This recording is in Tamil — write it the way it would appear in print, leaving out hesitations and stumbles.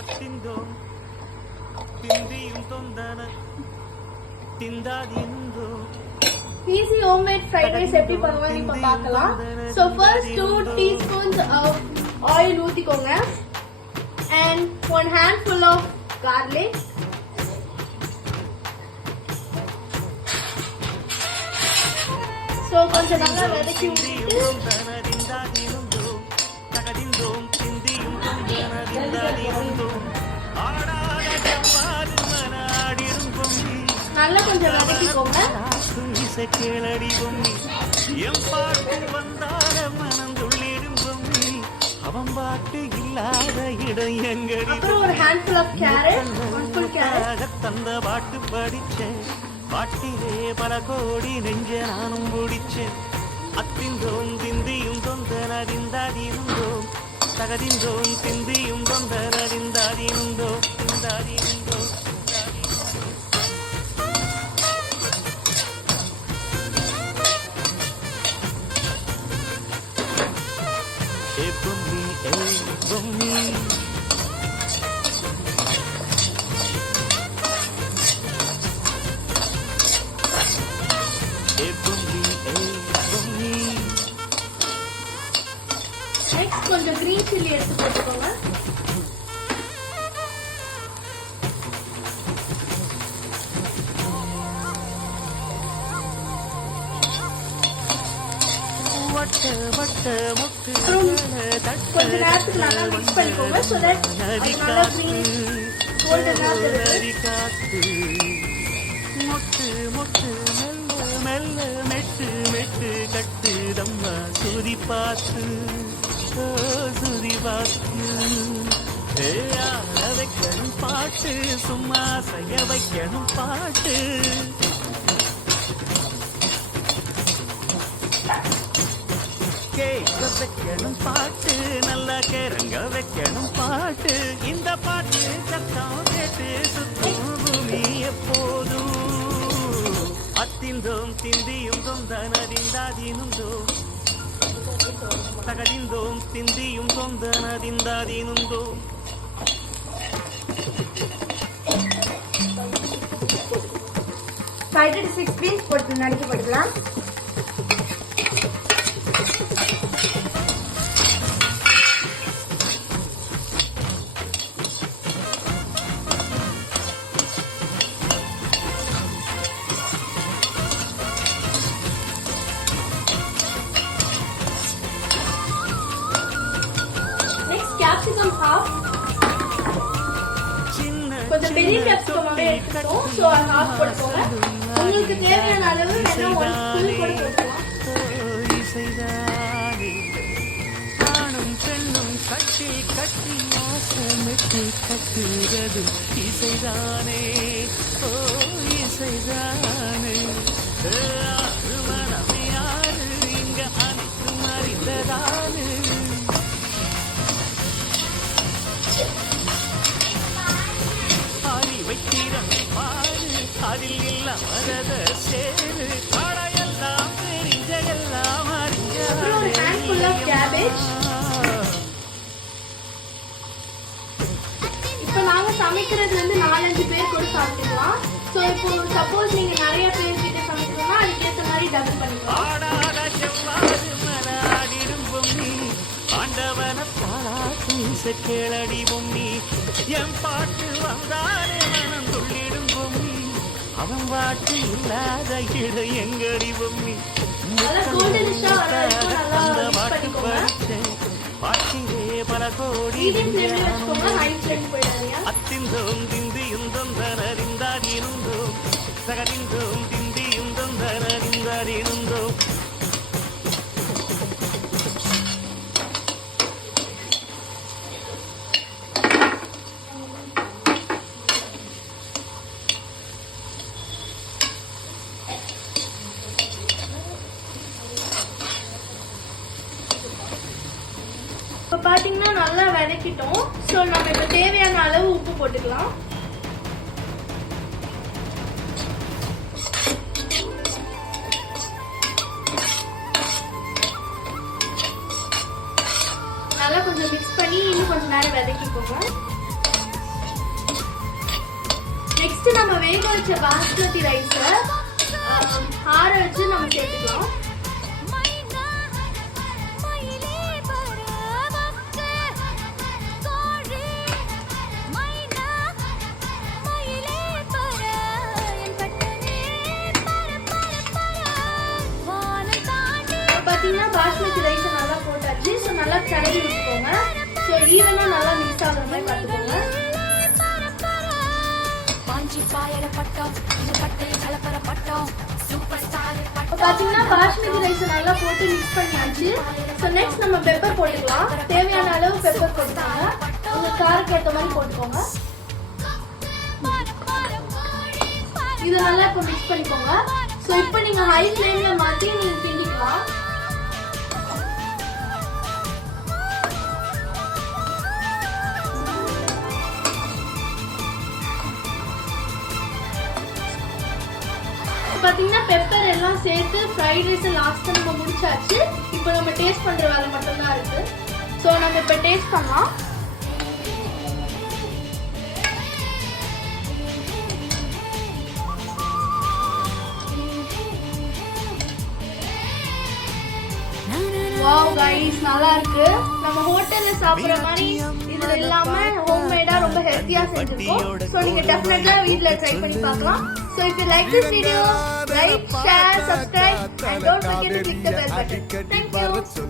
Athinthom திந்தியும் தொந்தன திந்தாதிந்தோ. Easy homemade fried rice எப்படி பண்ணுவாங்க இப்ப பார்க்கலாம். So first 2 teaspoons of oil ஊத்திக்கோங்க and 1 handful of garlic. So கொஞ்சம் நல்லா வதக்கி விட்டுட்டு நல்லா கொஞ்சம் வதக்கிக்கோங்க. கேளடி பொம்மி எம் பாட்டு வந்தால மனந்துள்ளிடும் பொம்மி அவன் பாட்டு இல்லாத இடம் எங்கடி. அப்புறம் ஒரு handful of carrot, 1 full carrot. தந்த பாட்டு படிச்சேன் பாட்டிலே பல கோடி நெஞ்ச நானும் முடிச்சேன். அத்திந்தோம் திந்தியும் தொந்தனறிந்தாதிருந்தோம் தகதிந்தோம் திந்தியும் தொந்தனறிந்தாதிருந்தோம் திந்தாதிருந்தோம். நெக்ஸ்ட் கொஞ்சம் green chilli எடுத்து போட்டுக்கோங்க. கொஞ்ச நேரத்துக்கு நல்லா மிக்ஸ் பண்ணிக்கோங்க so that அது நல்லா golden ஆ தெரியும். மொட்டு மொட்டு மெல்ல மெல்ல மெட்டு மெட்டு கட்டு தம்மா சுதி பார்த்து சுதி பார்த்து ஆட வைக்கணும் பாட்டு சும்மா செய்ய வைக்கணும் பாட்டு. கேட்க வைக்கணும் பாட்டு நல்லா கேரங்க வைக்கணும் பாட்டு. இந்த பாட்டு சத்தம் கேட்டு சுத்தும் பூமி எப்போதும். அத்திந்தோம் திந்தியும் தொந்தனறிந்தாதினுந்தோம் தகதிந்தோம் திந்தியும் தொந்தனறிந்தாதினுந்தோம். 5 to 6 beans போட்டு நறுக்கி போட்டுக்கலாம். Capsicum half. கொஞ்சம் பெரிய கேப்சிகமாவே எடுத்துட்டோம். ஸோ half போட்டுக்கோங்க. உங்களுக்கு தேவையான அளவு வேணா 1 full கூட போட்டுக்கலாம். ஆணும் பெண்ணும் கட்டி கட்டி ஆசமிட்டு கட்டுகிறது இசைதானே ஓ இசைதானே. மனம் யாரு இங்க அனைத்தும் அறிந்ததானு. அதில் இல்லாத சேரு படையெல்லாம் தெரிஞ்ச எல்லாம் அறிஞ்ச. ஒரு handful of cabbage. இப்போ நாங்க சமைக்கிறது வந்து 4-5 பேர் கூட சாப்பிட்டுக்கலாம். ஸோ இப்போ சப்போஸ் நீங்க நிறைய பேர் கிட்ட சமைக்கணும்னா அதுக்கேற்ற மாதிரி டபுள் பண்ணிக்கலாம். ஆடாத செவ்வாது மனாடிடும் பொம்மி ஆண்டவன பாலாட்டு கேளடி பொம்மி என் பாட்டு வந்தாலே மனம் துள்ளிடும் பொம்மி அவன் பாட்டு இல்லாத இட எங்கடி பொம்மி. அந்த பாட்டு படிச்சேன் பாட்டிலே பல கோடி அத்திந்தோம் திந்தியும் தொந்தனறிந்தாதிருந்தோம் சகதிந்தோம் திந்தியும் தொந்தனறிந்தாதிருந்தோம். இப்போ பார்த்தீங்கன்னா நல்லா வதக்கிட்டோம். ஸோ நம்ம இப்போ தேவையான அளவு உப்பு போட்டுக்கலாம். நல்லா கொஞ்சம் மிக்ஸ் பண்ணி இன்னும் கொஞ்சம் நேரம் வதக்கிக்கோங்க. நம்ம வேக வச்ச பாஸ்மதி ரைஸை ஆற வச்சு நம்ம சேர்த்துக்கலாம். பார்த்தீங்கன்னா பாஸ்மதி ரைஸ் நல்லா போட்டாச்சு. ஸோ நல்லா கிளறி விட்டுக்கோங்க. ஸோ ஈவனா நல்லா மிக்ஸ் ஆகுற மாதிரி பார்த்துக்கோங்க. பார்த்தீங்கன்னா பாஸ்மதி ரைஸ் நல்லா போட்டு மிக்ஸ் பண்ணியாச்சு. ஸோ நெக்ஸ்ட் நம்ம பெப்பர் போட்டுக்கலாம். தேவையான அளவு பெப்பர் போட்டுக்கோங்க. உங்க காரக்கு ஏற்ற மாதிரி போட்டுக்கோங்க. இதை நல்லா இப்போ மிக்ஸ் பண்ணிக்கோங்க. ஸோ இப்போ நீங்க ஹை ஃப்ளேம்ல மாற்றி நீங்க கிண்டிக்கலாம். பார்த்தீங்கன்னா பெப்பர் எல்லாம் சேர்த்து ஃப்ரைட் ரைஸ் லாஸ்ட்டாக நம்ம முடிச்சாச்சு. இப்போ நம்ம டேஸ்ட் பண்ணுற வேலை மட்டும்தான் இருக்கு. ஸோ நம்ம இப்போ டேஸ்ட் பண்ணலாம். வாவ் गाइस நல்லா இருக்கு. நம்ம ஹோட்டல்ல சாப்பிடுற மாதிரி இது இல்லாம ஹோம்மேடா ரொம்ப ஹெல்தியா செஞ்சிருக்கோம். சோ நீங்க டெஃபினட்டா வீட்ல ட்ரை பண்ணி பார்க்கலாம். So if you like this video, like, share, subscribe and don't forget to click the bell button. Thank you.